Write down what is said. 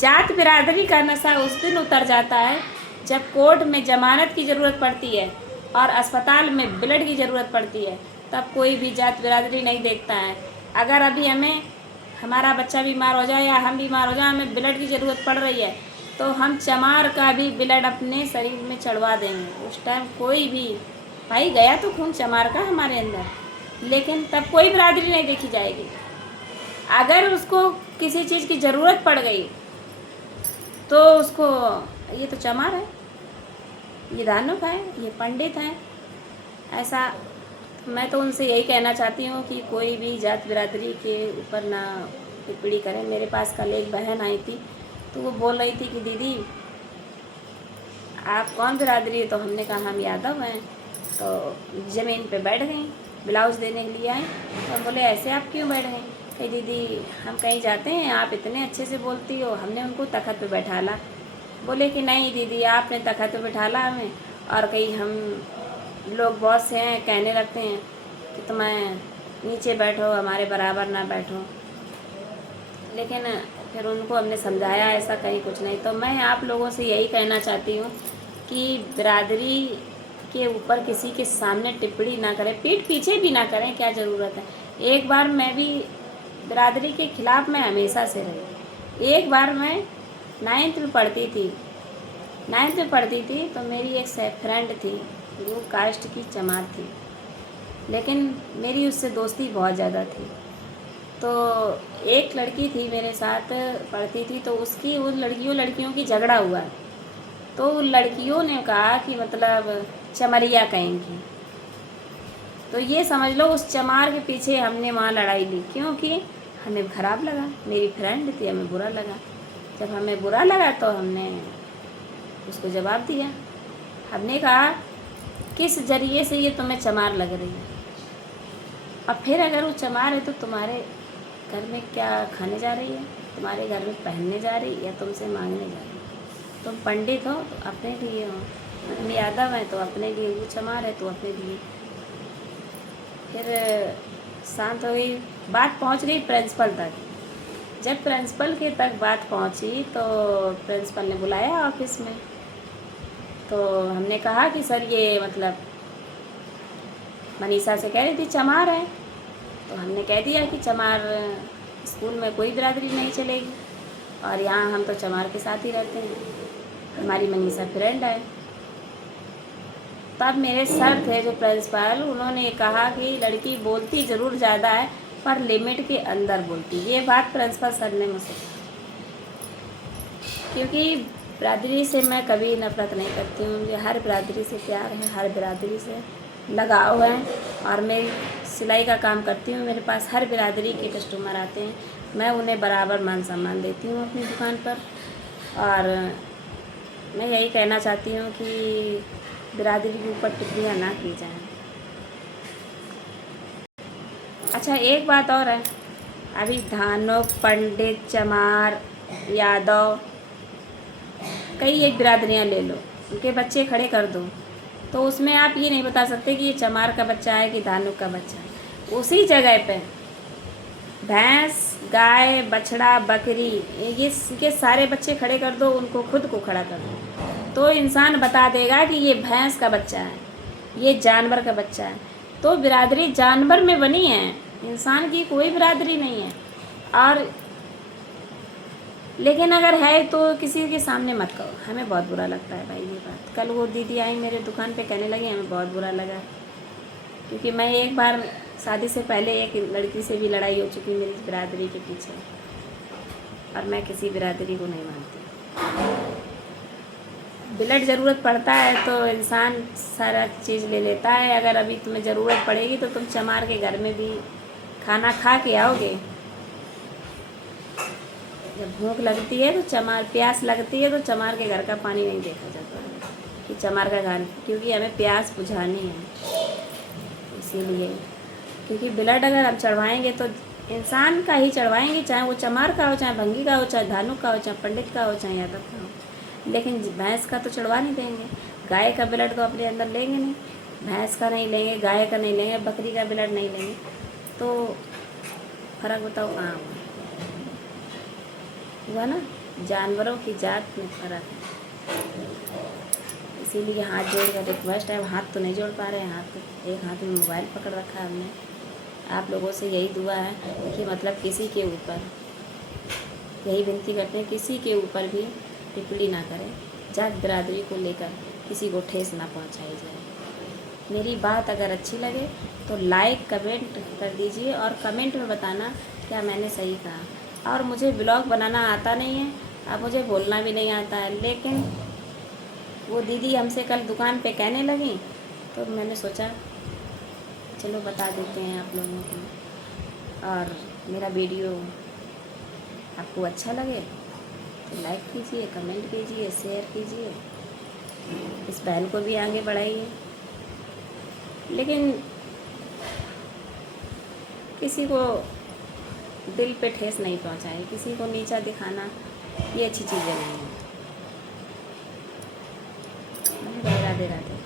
जात बिरादरी का नशा उस दिन उतर जाता है जब कोर्ट में जमानत की ज़रूरत पड़ती है और अस्पताल में ब्लड की ज़रूरत पड़ती है, तब कोई भी जात बिरादरी नहीं देखता है। अगर अभी हमें हमारा बच्चा बीमार हो जाए या हम बीमार हो जाए, हमें ब्लड की ज़रूरत पड़ रही है, तो हम चमार का भी ब्लड अपने शरीर में चढ़वा देंगे। उस टाइम कोई भी भाई गया तो खून चमार का हमारे अंदर, लेकिन तब कोई बिरादरी नहीं देखी जाएगी। अगर उसको किसी चीज़ की ज़रूरत पड़ गई तो उसको ये तो चमार है, ये धानुक है, ये पंडित हैं, ऐसा। मैं तो उनसे यही कहना चाहती हूँ कि कोई भी जात बिरादरी के ऊपर ना टिप्पणी करें। मेरे पास कल एक बहन आई थी तो वो बोल रही थी कि दीदी आप कौन बिरादरी है, तो हमने कहा हम यादव हैं। तो ज़मीन पे बैठ गई, ब्लाउज़ देने के लिए आए, तो बोले ऐसे आप क्यों बैठ गए? कही दीदी हम कहीं जाते हैं, आप इतने अच्छे से बोलती हो। हमने उनको तख़्त पे बैठाला, बोले कि नहीं दीदी आपने तख़्त पे बैठाला हमें, और कहीं हम लोग बहुत से हैं कहने लगते हैं कि तुम्हें नीचे बैठो, हमारे बराबर ना बैठो। लेकिन फिर उनको हमने समझाया ऐसा कहीं कुछ नहीं। तो मैं आप लोगों से यही कहना चाहती हूँ कि बिरादरी के ऊपर किसी के सामने टिप्पणी ना करें, पीठ पीछे भी ना करें, क्या ज़रूरत है। एक बार मैं भी बिरादरी के ख़िलाफ़ मैं हमेशा से रही। एक बार मैं 9th में पढ़ती थी तो मेरी एक फ्रेंड थी, वो कास्ट की चमार थी, लेकिन मेरी उससे दोस्ती बहुत ज़्यादा थी। तो एक लड़की थी मेरे साथ पढ़ती थी, तो उसकी उन लड़कियों की झगड़ा हुआ, तो उन लड़कियों ने कहा कि मतलब चमरिया कहेंगी। तो ये समझ लो उस चमार के पीछे हमने वहाँ लड़ाई ली, क्योंकि हमें ख़राब लगा, मेरी फ्रेंड थी, हमें बुरा लगा। जब हमें बुरा लगा तो हमने उसको जवाब दिया। हमने कहा किस जरिए से ये तुम्हें चमार लग रही है, और फिर अगर वो चमार है तो तुम्हारे घर में क्या खाने जा रही है, तुम्हारे घर में पहनने जा रही या तुमसे मांगने जा रही? तुम पंडित हो तो अपने लिए हो, हम यादव हैं तो अपने लिए, वो चमार है तो अपने लिए। फिर शांत हो गई, बात पहुंच गई प्रिंसिपल तक। जब प्रिंसिपल के तक बात पहुंची तो प्रिंसिपल ने बुलाया ऑफिस में। तो हमने कहा कि सर ये मतलब मनीषा से कह रही थी चमार है, तो हमने कह दिया कि चमार स्कूल में कोई बिरादरी नहीं चलेगी, और यहाँ हम तो चमार के साथ ही रहते हैं, हमारी मनीषा फ्रेंड है। तब मेरे सर थे जो प्रिंसिपल, उन्होंने कहा कि लड़की बोलती ज़रूर ज़्यादा है पर लिमिट के अंदर बोलती। ये बात प्रिंसिपल सर ने मुझसे कहा, क्योंकि बिरादरी से मैं कभी नफरत नहीं करती हूँ, मुझे हर बिरादरी से प्यार है, हर बिरादरी से लगाव है। और मैं सिलाई का काम करती हूँ, मेरे पास हर बिरादरी के कस्टमर आते हैं, मैं उन्हें बराबर मान सम्मान देती हूँ अपनी दुकान पर। और मैं यही कहना चाहती हूँ कि बिरादरी के ऊपर टिप्पणियाँ ना की जाएं। अच्छा एक बात और है, अभी धानुक, पंडित, चमार, यादव, कई एक बिरादरियाँ ले लो, उनके बच्चे खड़े कर दो, तो उसमें आप ये नहीं बता सकते कि ये चमार का बच्चा है कि धानुक का बच्चा है। उसी जगह पे भैंस, गाय, बछड़ा, बकरी, ये सारे बच्चे खड़े कर दो, उनको खुद को खड़ा कर दो, तो इंसान बता देगा कि ये भैंस का बच्चा है, ये जानवर का बच्चा है। तो बिरादरी जानवर में बनी है, इंसान की कोई बिरादरी नहीं है। और लेकिन अगर है तो किसी के सामने मत कहो, हमें बहुत बुरा लगता है भाई ये बात। कल वो दीदी आई मेरे दुकान पे, कहने लगी हमें बहुत बुरा लगा, क्योंकि मैं एक बार शादी से पहले एक लड़की से भी लड़ाई हो चुकी मेरी बिरादरी के पीछे, और मैं किसी बिरादरी को नहीं मानती। ब्लड ज़रूरत पड़ता है तो इंसान सारा चीज़ ले लेता है। अगर अभी तुम्हें ज़रूरत पड़ेगी तो तुम चमार के घर में भी खाना खा के आओगे। जब भूख लगती है तो चमार, प्यास लगती है तो चमार के घर का पानी नहीं देखा जाता है कि चमार का घर, क्योंकि हमें प्यास बुझानी है इसीलिए। क्योंकि ब्लड अगर हम चढ़वाएंगे तो इंसान का ही चढ़वाएंगे, चाहे वो चमार का हो, चाहे भंगी का हो, चाहे धानुक का हो, चाहे पंडित का हो, चाहे यादव का हो। लेकिन भैंस का तो चढ़वा नहीं देंगे, गाय का ब्लड तो अपने अंदर लेंगे नहीं, भैंस का नहीं लेंगे, गाय का नहीं लेंगे, बकरी का ब्लड नहीं लेंगे। तो फ़र्क बताओ कहाँ हुआ ना। जानवरों की जात में फ़र्क है। इसीलिए हाथ जोड़ कर रिक्वेस्ट है। हाथ तो नहीं जोड़ पा रहे हैं, एक हाथ में मोबाइल पकड़ रखा है हमने। आप लोगों से यही दुआ है कि मतलब किसी के ऊपर यही विनती करते हैं, किसी के ऊपर भी टिप्पणी ना करें, जात बिरादरी को लेकर किसी को ठेस ना पहुंचाई जाए। मेरी बात अगर अच्छी लगे तो लाइक कमेंट कर दीजिए और कमेंट में बताना क्या मैंने सही कहा। और मुझे ब्लॉग बनाना आता नहीं है, अब मुझे बोलना भी नहीं आता है, लेकिन वो दीदी हमसे कल दुकान पे कहने लगी तो मैंने सोचा चलो बता देते हैं आप लोगों को। और मेरा वीडियो आपको अच्छा लगे तो लाइक कीजिए, कमेंट कीजिए, शेयर कीजिए, इस पहल को भी आगे बढ़ाइए। लेकिन किसी को दिल पे ठेस नहीं पहुंचाए, किसी को नीचा दिखाना ये अच्छी चीज़ें नहीं है। राधे राधे।